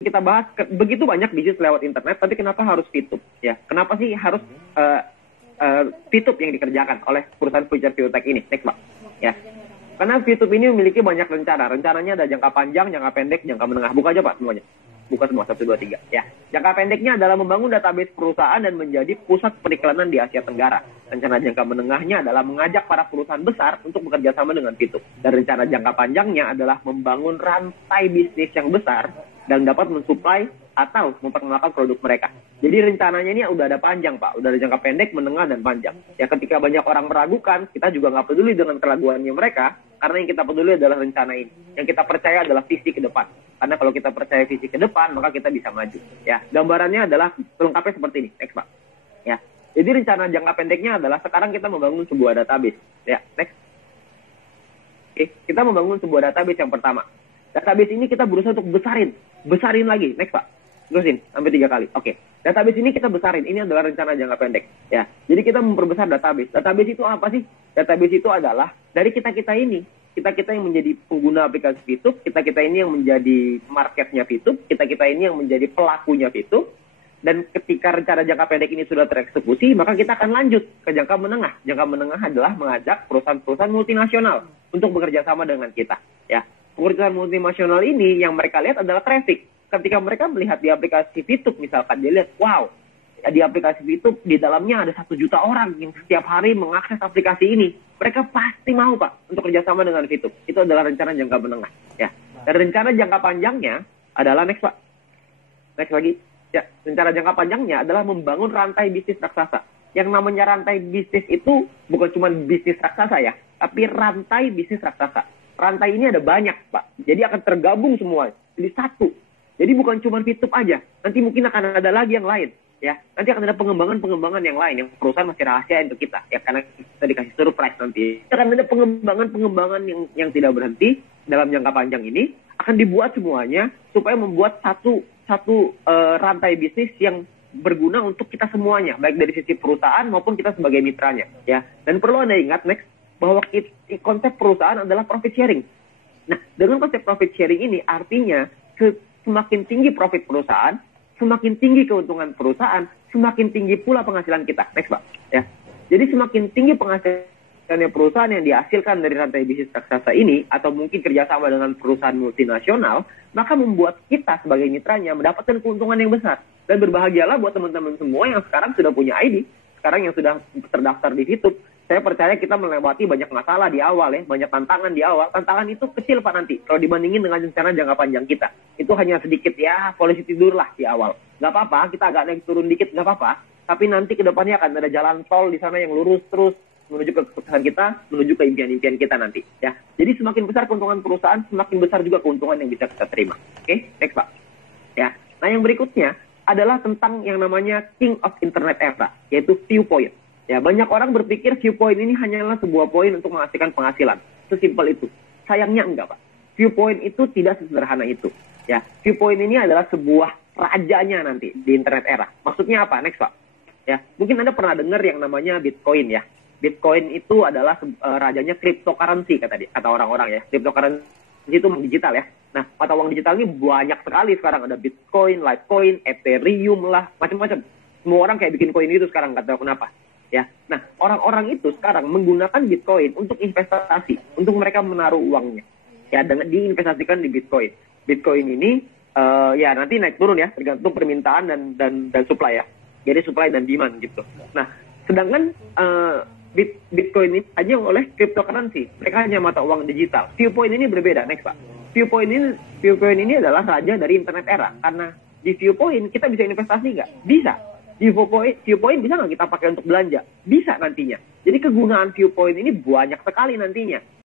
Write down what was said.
kita bahas begitu banyak bisnis lewat internet, tapi kenapa harus VTube? Ya, kenapa sih harus VTube yang dikerjakan oleh perusahaan future fintech ini? Next, Pak. Ya, karena VTube ini memiliki banyak rencana. Rencananya ada jangka panjang, jangka pendek, jangka menengah. Buka aja, Pak, semuanya. Buka semua, 1, 2, 3. Ya, jangka pendeknya adalah membangun database perusahaan dan menjadi pusat periklanan di Asia Tenggara. Rencana jangka menengahnya adalah mengajak para perusahaan besar untuk bekerja sama dengan VTube. Dan rencana jangka panjangnya adalah membangun rantai bisnis yang besar dan dapat mensuplai atau memperkenalkan produk mereka. Jadi rencananya ini udah ada panjang, Pak. Udah ada jangka pendek, menengah, dan panjang. Ya, ketika banyak orang meragukan, kita juga nggak peduli dengan keraguannya mereka, karena yang kita peduli adalah rencana ini. Yang kita percaya adalah visi ke depan. Karena kalau kita percaya visi ke depan, maka kita bisa maju. Ya, gambarannya adalah lengkapnya seperti ini. Next, Pak. Ya, jadi rencana jangka pendeknya adalah sekarang kita membangun sebuah database. Ya, next. Oke, kita membangun sebuah database yang pertama. Database ini kita berusaha untuk besarin lagi. Next, Pak. Terusin sampai 3 kali. Oke. Database ini kita besarin. Ini adalah rencana jangka pendek. Ya. Jadi kita memperbesar database. Database itu apa sih? Database itu adalah dari kita-kita ini. Kita-kita yang menjadi pengguna aplikasi VTube, kita-kita ini yang menjadi marketnya VTube, kita-kita ini yang menjadi pelakunya VTube. Dan ketika rencana jangka pendek ini sudah tereksekusi, maka kita akan lanjut ke jangka menengah. Jangka menengah adalah mengajak perusahaan-perusahaan multinasional untuk bekerja sama dengan kita. Ya. Perusahaan multinasional ini yang mereka lihat adalah traffic. Ketika mereka melihat di aplikasi VTube misalkan, dia lihat, wow, di aplikasi VTube di dalamnya ada 1 juta orang yang setiap hari mengakses aplikasi ini. Mereka pasti mau, Pak, untuk kerjasama dengan VTube. Itu adalah rencana jangka menengah. Ya. Dan rencana jangka panjangnya adalah next, Pak. Next lagi. Ya, rencana jangka panjangnya adalah membangun rantai bisnis raksasa. Yang namanya rantai bisnis itu bukan cuma bisnis raksasa ya, tapi rantai bisnis raksasa. Rantai ini ada banyak, Pak. Jadi akan tergabung semua. Jadi satu. Jadi bukan cuma VTube aja. Nanti mungkin akan ada lagi yang lain. Ya, nanti akan ada pengembangan-pengembangan yang lain. Yang perusahaan masih rahasiain ke kita. Ya, karena kita dikasih surprise nanti. Akan ada pengembangan-pengembangan yang tidak berhenti dalam jangka panjang ini. Akan dibuat semuanya supaya membuat satu rantai bisnis yang berguna untuk kita semuanya. Baik dari sisi perusahaan maupun kita sebagai mitranya. Ya, dan perlu Anda ingat, next, bahwa konsep perusahaan adalah profit sharing. Nah, dengan konsep profit sharing ini artinya semakin tinggi profit perusahaan, semakin tinggi keuntungan perusahaan, semakin tinggi pula penghasilan kita. Next, Pak. Ya. Jadi semakin tinggi penghasilan perusahaan yang dihasilkan dari rantai bisnis raksasa ini, atau mungkin kerjasama dengan perusahaan multinasional, maka membuat kita sebagai mitranya mendapatkan keuntungan yang besar. Dan berbahagialah buat teman-teman semua yang sekarang sudah punya ID, sekarang yang sudah terdaftar di VTube. Saya percaya kita melewati banyak masalah di awal ya, banyak tantangan di awal. Tantangan itu kecil, Pak, nanti. Kalau dibandingin dengan rencana jangka panjang kita. Itu hanya sedikit ya, polisi tidur lah di awal. Nggak apa-apa, kita agak naik turun dikit, nggak apa-apa. Tapi nanti ke depannya akan ada jalan tol di sana yang lurus terus menuju ke kesuksesan kita, menuju ke impian-impian kita nanti. Ya. Jadi semakin besar keuntungan perusahaan, semakin besar juga keuntungan yang bisa kita terima. Oke, next, Pak. Ya. Nah, yang berikutnya adalah tentang yang namanya King of Internet Era, yaitu Viewpoint. Ya, banyak orang berpikir Viewpoint ini hanyalah sebuah poin untuk menghasilkan penghasilan. Sesimpel itu. Sayangnya enggak, Pak. Viewpoint itu tidak sesederhana itu. Ya, Viewpoint ini adalah sebuah rajanya nanti di internet era. Maksudnya apa? Next, Pak. Ya, mungkin Anda pernah dengar yang namanya Bitcoin ya. Bitcoin itu adalah rajanya cryptocurrency kata orang-orang ya. Cryptocurrency itu digital ya. Nah, mata uang digital ini banyak sekali sekarang. Ada Bitcoin, Litecoin, Ethereum lah, macam-macam. Semua orang kayak bikin koin itu sekarang, nggak tahu kenapa. Ya, nah orang-orang itu sekarang menggunakan Bitcoin untuk investasi, untuk mereka menaruh uangnya, ya dengan diinvestasikan di Bitcoin. Bitcoin ini ya nanti naik turun ya, tergantung permintaan dan supply ya. Jadi supply dan demand gitu. Nah, sedangkan Bitcoin ini hanya oleh cryptocurrency, mereka hanya mata uang digital. Viewpoint ini berbeda, next, Pak. Viewpoint ini adalah raja dari internet era, karena di Viewpoint kita bisa investasi nggak? Bisa. Di Viewpoint bisa nggak kita pakai untuk belanja? Bisa nantinya. Jadi kegunaan Viewpoint ini banyak sekali nantinya.